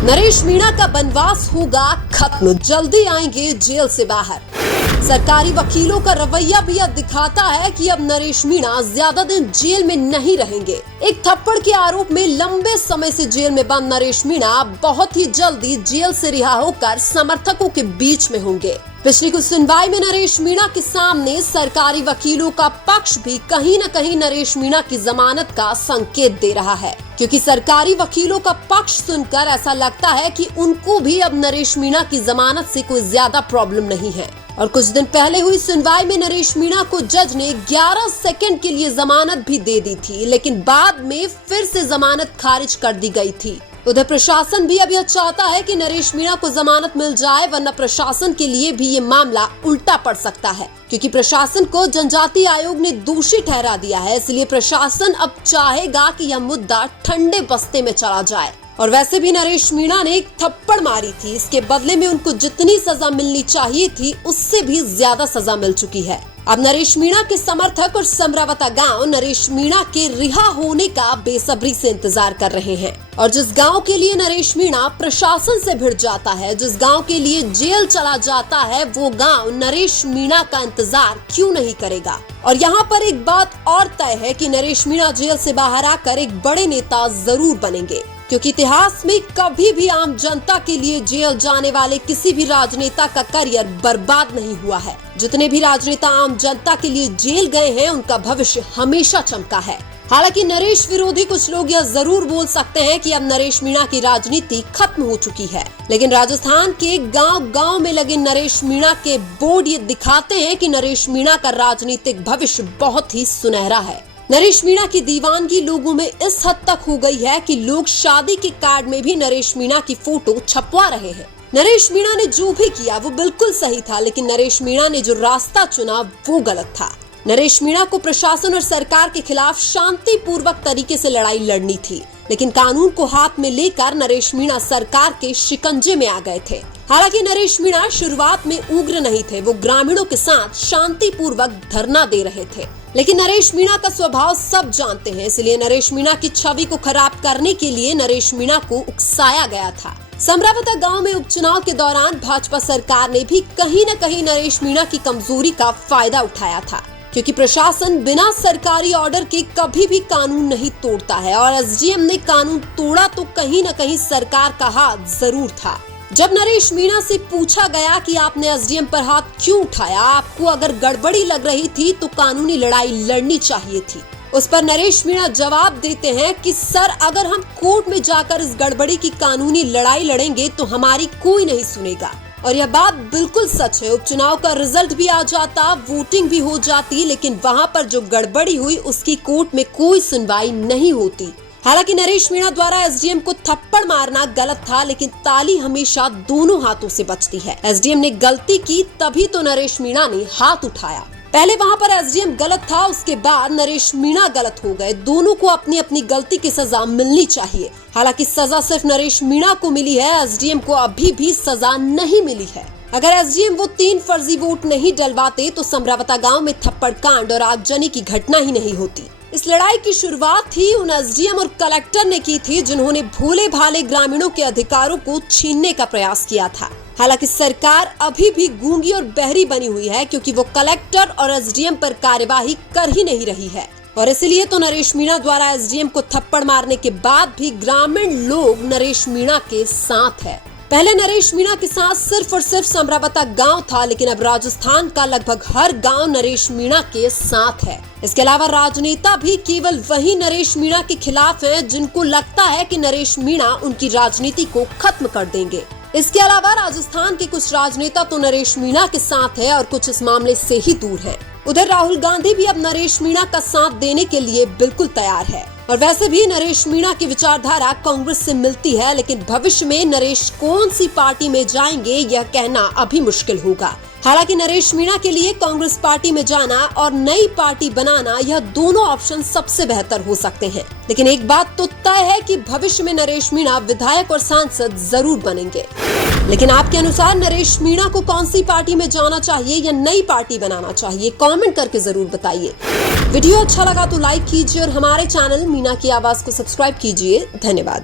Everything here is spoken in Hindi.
नरेश मीणा का बनवास होगा खत्म, जल्दी आएंगे जेल से बाहर। सरकारी वकीलों का रवैया भी अब दिखाता है कि अब नरेश मीणा ज्यादा दिन जेल में नहीं रहेंगे। एक थप्पड़ के आरोप में लंबे समय से जेल में बंद नरेश मीणा बहुत ही जल्दी जेल से रिहा होकर समर्थकों के बीच में होंगे। पिछली कुछ सुनवाई में नरेश मीणा के सामने सरकारी वकीलों का पक्ष भी कहीं न कहीं नरेश मीणा की जमानत का संकेत दे रहा है, क्योंकि सरकारी वकीलों का पक्ष सुनकर ऐसा लगता है कि उनको भी अब नरेश मीणा की जमानत से कोई ज्यादा प्रॉब्लम नहीं है। और कुछ दिन पहले हुई सुनवाई में नरेश मीणा को जज ने 11 सेकंड के लिए जमानत भी दे दी थी, लेकिन बाद में फिर से जमानत खारिज कर दी गई थी। उधर प्रशासन भी अब यह चाहता है कि नरेश मीणा को जमानत मिल जाए, वरना प्रशासन के लिए भी ये मामला उल्टा पड़ सकता है, क्योंकि प्रशासन को जनजातीय आयोग ने दोषी ठहरा दिया है। इसलिए प्रशासन अब चाहेगा कि यह मुद्दा ठंडे बस्ते में चला जाए। और वैसे भी नरेश मीणा ने एक थप्पड़ मारी थी, इसके बदले में उनको जितनी सजा मिलनी चाहिए थी उससे भी ज्यादा सजा मिल चुकी है। अब नरेश मीणा के समर्थक और समरावता गांव नरेश मीणा के रिहा होने का बेसब्री से इंतजार कर रहे हैं। और जिस गांव के लिए नरेश मीणा प्रशासन से भिड़ जाता है, जिस गांव के लिए जेल चला जाता है, वो गांव नरेश मीणा का इंतजार क्यों नहीं करेगा। और यहाँ पर एक बात और तय है कि नरेश मीणा जेल से बाहर आकर एक बड़े नेता जरूर बनेंगे, क्योंकि इतिहास में कभी भी आम जनता के लिए जेल जाने वाले किसी भी राजनेता का करियर बर्बाद नहीं हुआ है। जितने भी राजनेता आम जनता के लिए जेल गए हैं, उनका भविष्य हमेशा चमका है। हालांकि नरेश विरोधी कुछ लोग यह जरूर बोल सकते हैं कि अब नरेश मीणा की राजनीति खत्म हो चुकी है, लेकिन राजस्थान के गांव-गांव में लगे नरेश मीणा के बोर्ड ये दिखाते हैं कि नरेश मीणा का राजनीतिक भविष्य बहुत ही सुनहरा है। नरेश मीणा की दीवानगी लोगों में इस हद तक हो गई है कि लोग शादी के कार्ड में भी नरेश मीणा की फोटो छपवा रहे हैं। नरेश मीणा ने जो भी किया वो बिल्कुल सही था, लेकिन नरेश मीणा ने जो रास्ता चुना वो गलत था। नरेश मीणा को प्रशासन और सरकार के खिलाफ शांतिपूर्वक तरीके से लड़ाई लड़नी थी, लेकिन कानून को हाथ में लेकर नरेश मीणा सरकार के शिकंजे में आ गए थे। हालांकि नरेश मीणा शुरुआत में उग्र नहीं थे, वो ग्रामीणों के साथ शांतिपूर्वक धरना दे रहे थे। लेकिन नरेश मीणा का स्वभाव सब जानते हैं, इसलिए नरेश मीणा की छवि को खराब करने के लिए नरेश मीणा को उकसाया गया था। समरावता गांव में उपचुनाव के दौरान भाजपा सरकार ने भी कहीं न कहीं नरेश मीणा की कमजोरी का फायदा उठाया था, क्योंकि प्रशासन बिना सरकारी ऑर्डर के कभी भी कानून नहीं तोड़ता है, और एसडीएम ने कानून तोड़ा तो कहीं न कहीं सरकार का हाथ जरूर था। जब नरेश मीणा से पूछा गया कि आपने एसडीएम पर हाथ क्यों उठाया, आपको अगर गड़बड़ी लग रही थी तो कानूनी लड़ाई लड़नी चाहिए थी, उस पर नरेश मीणा जवाब देते हैं कि सर, अगर हम कोर्ट में जाकर इस गड़बड़ी की कानूनी लड़ाई लड़ेंगे तो हमारी कोई नहीं सुनेगा। और यह बात बिल्कुल सच है। उपचुनाव का रिजल्ट भी आ जाता, वोटिंग भी हो जाती, लेकिन वहां पर जो गड़बड़ी हुई उसकी कोर्ट में कोई सुनवाई नहीं होती। हालांकि नरेश मीणा द्वारा एसडीएम को थप्पड़ मारना गलत था, लेकिन ताली हमेशा दोनों हाथों से बजती है। एसडीएम ने गलती की तभी तो नरेश मीणा ने हाथ उठाया। पहले वहां पर एसडीएम गलत था, उसके बाद नरेश मीणा गलत हो गए। दोनों को अपनी अपनी गलती की सजा मिलनी चाहिए। हालांकि सजा सिर्फ नरेश मीणा को मिली है, एसडीएम को अभी भी सजा नहीं मिली है। अगर एसडीएम वो 3 फर्जी वोट नहीं डलवाते तो समरावता गांव में थप्पड़ कांड और आगजनी की घटना ही नहीं होती। इस लड़ाई की शुरुआत ही उन एसडीएम और कलेक्टर ने की थी, जिन्होंने भोले भाले ग्रामीणों के अधिकारों को छीनने का प्रयास किया था। हालांकि सरकार अभी भी गूंगी और बहरी बनी हुई है, क्योंकि वो कलेक्टर और एसडीएम पर कार्यवाही कर ही नहीं रही है। और इसलिए तो नरेश मीणा द्वारा एसडीएम को थप्पड़ मारने के बाद भी ग्रामीण लोग नरेश मीणा के साथ है। पहले नरेश मीणा के साथ सिर्फ और सिर्फ समरावता गांव था, लेकिन अब राजस्थान का लगभग हर गांव नरेश मीणा के साथ है। इसके अलावा राजनेता भी केवल वही नरेश मीणा के खिलाफ हैं, जिनको लगता है कि नरेश मीणा उनकी राजनीति को खत्म कर देंगे। इसके अलावा राजस्थान के कुछ राजनेता तो नरेश मीणा के साथ है और कुछ इस मामले से ही दूर हैं। उधर राहुल गांधी भी अब नरेश मीणा का साथ देने के लिए बिल्कुल तैयार है। और वैसे भी नरेश मीणा की विचारधारा कांग्रेस से मिलती है, लेकिन भविष्य में नरेश कौन सी पार्टी में जाएंगे यह कहना अभी मुश्किल होगा। हालांकि नरेश मीणा के लिए कांग्रेस पार्टी में जाना और नई पार्टी बनाना, यह दोनों ऑप्शन सबसे बेहतर हो सकते हैं। लेकिन एक बात तो तय है कि भविष्य में नरेश मीणा विधायक और सांसद जरूर बनेंगे। लेकिन आपके अनुसार नरेश मीणा को कौन सी पार्टी में जाना चाहिए या नई पार्टी बनाना चाहिए, कमेंट करके जरूर बताइए। वीडियो अच्छा लगा तो लाइक कीजिए और हमारे चैनल मीना की आवाज को सब्सक्राइब कीजिए। धन्यवाद।